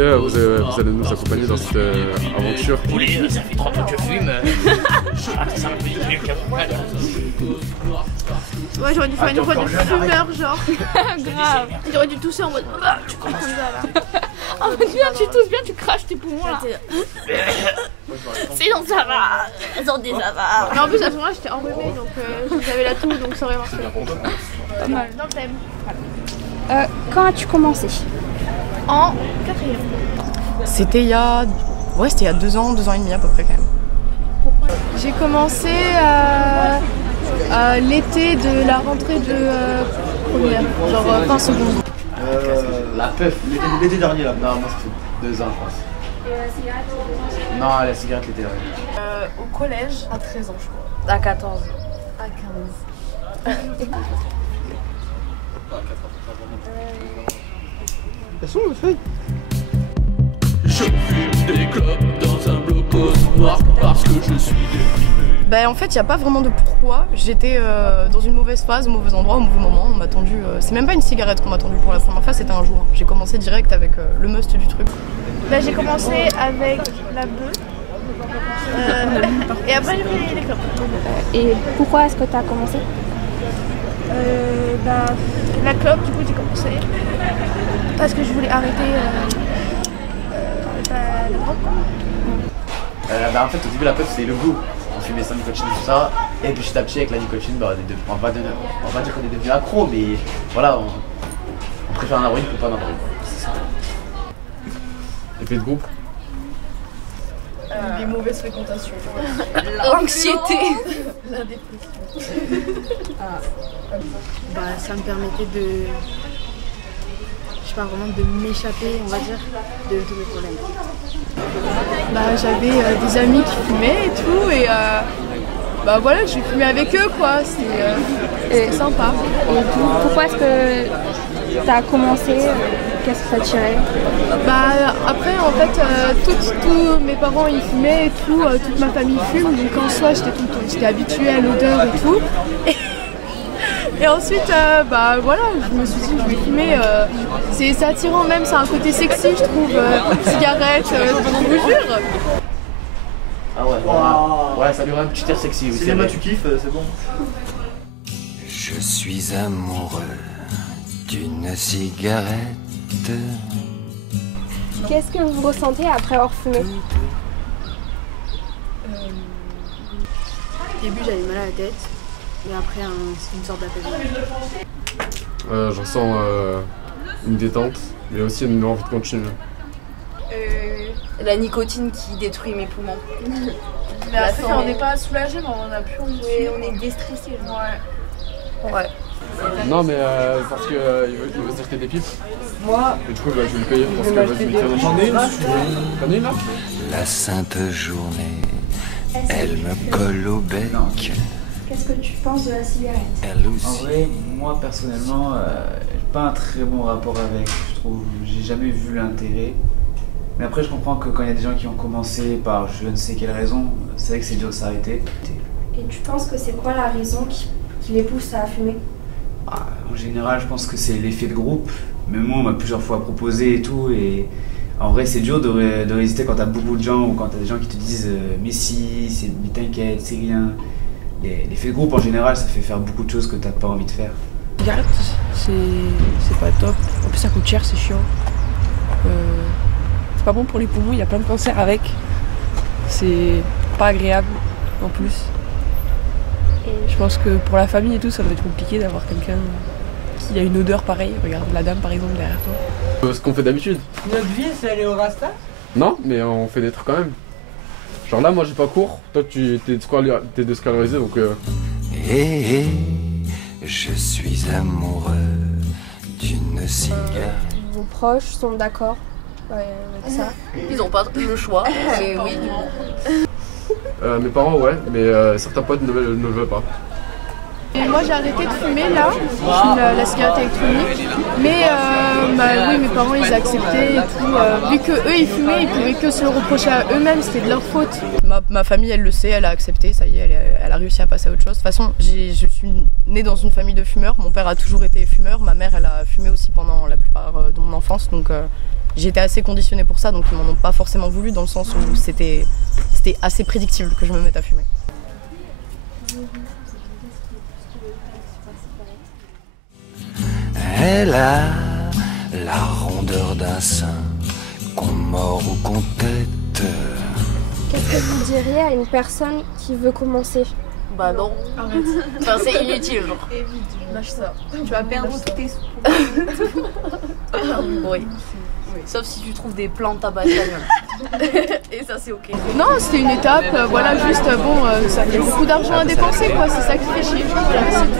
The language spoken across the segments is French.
vous allez nous accompagner dans cette aventure. Oui, ça fait 30 ans que je fume. Ça me fait Ouais, j'aurais dû faire une voix de fumeur, genre. Grave. J'aurais dû tousser en mode. Ah, tu comprends ça là. Oh bien, tu tousses bien, tu craches tes poumons là. Sinon ça va. Attendez, ça va. Mais en plus, à ce moment-là, j'étais enrhumée, donc j'avais la toux, donc ça aurait marché. Pas mal. Dans le thème. Quand as-tu commencé? En 4e. C'était il y a 2 ans et demi à peu près quand même. J'ai commencé à l'été de la rentrée de première, genre fin seconde. La puff, l'été dernier là. Non, moi ça fait 2 ans je pense. Et la cigarette? Non, la cigarette l'été dernier. Au collège, à 13 ans je crois. À 14. À 15. Elles sont mes feuilles. Je fume des clopes dans un blocos noir parce que je suis déprimé. Ben en fait, il n'y a pas vraiment de pourquoi. J'étais dans une mauvaise phase, au mauvais endroit, au mauvais moment. On m'a tendu. C'est même pas une cigarette qu'on m'a tendu pour la première fois, c'était un jour. J'ai commencé direct avec le must du truc. Bah, j'ai commencé avec la bœuf. Et après, j'ai fait les clopes. Et pourquoi est-ce que tu as commencé? Bah, la clope, du coup, j'ai commencé. Parce que je voulais arrêter la drogue. En fait, au début, la puff c'est le goût. On fumait sans nicotine et tout ça. Et puis petit à petit, avec la nicotine, bah, on va dire qu'on est devenu accro, mais voilà, on préfère un héroïne que pas un héroïne. C'est ça. Effet de groupe. Les mauvaises fréquentations. L'anxiété. La dépression. Bah, ça me permettait de, je sais pas vraiment, de m'échapper, on va dire, de tous mes problèmes. Bah, j'avais des amis qui fumaient et tout, et bah voilà, j'ai fumé avec eux quoi, c'était sympa. Et pourquoi est-ce que tu as commencé? Qu'est-ce que ça tirait? Bah après en fait, tous mes parents ils fumaient et tout, toute ma famille fume, donc en soi j'étais habituée à l'odeur et tout. Et ensuite, bah voilà, je me suis dit je vais fumer, c'est attirant même, c'est un côté sexy je trouve, cigarette, je vous jure. Ah ouais, ouais, ça lui rend un petit air sexy. Si tu kiffes, c'est bon. Je suis amoureux d'une cigarette. Qu'est-ce que vous ressentez après avoir fumé? Au début, j'avais mal à la tête, et après, c'est une sorte d'apaisement. Je ressens une détente, mais aussi une envie de continuer. La nicotine qui détruit mes poumons. Mais après, on n'est pas soulagé, mais on a plus envie de fumer. On est déstressé. Ouais. Non, mais parce qu'il veut s'acheter des pipes. Moi, Et du coup, bah, je vais le payer parce que vas-y, j'en ai une. T'en as une là? La sainte journée, elle me colle au bec. Qu'est-ce que tu penses de la cigarette? Elle En aussi. vrai, moi personnellement, j'ai pas un très bon rapport avec, je trouve, j'ai jamais vu l'intérêt. Mais après, je comprends que quand il y a des gens qui ont commencé par je ne sais quelle raison, c'est vrai que c'est dur de s'arrêter. Et tu penses que c'est quoi la raison qui les pousse à fumer? En général, je pense que c'est l'effet de groupe. Même moi, on m'a plusieurs fois proposé et tout. Et en vrai, c'est dur de résister quand t'as beaucoup de gens ou quand t'as des gens qui te disent mais si, mais t'inquiète, c'est rien. L'effet de groupe, en général, ça fait faire beaucoup de choses que t'as pas envie de faire. La cigarette, c'est pas top. En plus, ça coûte cher, c'est chiant. C'est pas bon pour les poumons, il y a plein de cancers avec. C'est pas agréable en plus. Et Je pense que pour la famille et tout, ça doit être compliqué d'avoir quelqu'un qui a une odeur pareille. Regarde la dame par exemple derrière toi. Ce qu'on fait d'habitude. Notre vie, c'est aller au Rasta? Non, mais on fait des trucs quand même. Genre là, moi j'ai pas cours, toi t'es déscolarisé donc. Et je suis amoureux d'une cigarette. vos proches sont d'accord avec ça? Ils ont pas le choix, mais oui. Mes parents, ouais, mais certains potes ne le veulent pas. Et moi j'ai arrêté de fumer là, je fume la cigarette électronique, mais oui, mes parents ils acceptaient et tout, vu que eux ils fumaient, ils pouvaient que se le reprocher à eux-mêmes, c'était de leur faute. Ma famille elle le sait, elle a accepté, ça y est, elle a réussi à passer à autre chose. De toute façon, je suis née dans une famille de fumeurs, mon père a toujours été fumeur, ma mère elle a fumé aussi pendant la plupart de mon enfance, donc j'étais assez conditionnée pour ça, donc ils m'en ont pas forcément voulu dans le sens où c'était assez prédictible que je me mette à fumer. Elle a la rondeur d'un sein, qu'on mord ou qu'on tête. Qu'est-ce que vous diriez à une personne qui veut commencer? Bah non. Arrête. Enfin, c'est inutile, genre. Lâche ça. Tu vas perdre tous tes sous. Oui. Sauf si tu trouves des plantes à base d'agneau. Et ça, c'est ok. Non, c'était une étape, voilà, juste, ça fait beaucoup d'argent à dépenser, quoi, c'est ça qui fait chier. Voilà, c'est tout.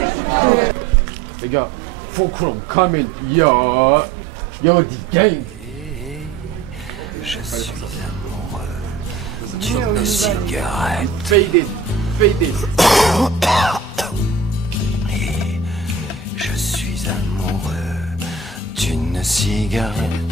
Les gars, faut qu'on come in. Yo, the game. Je suis amoureux d'une cigarette. Fade it. Et je suis amoureux d'une cigarette.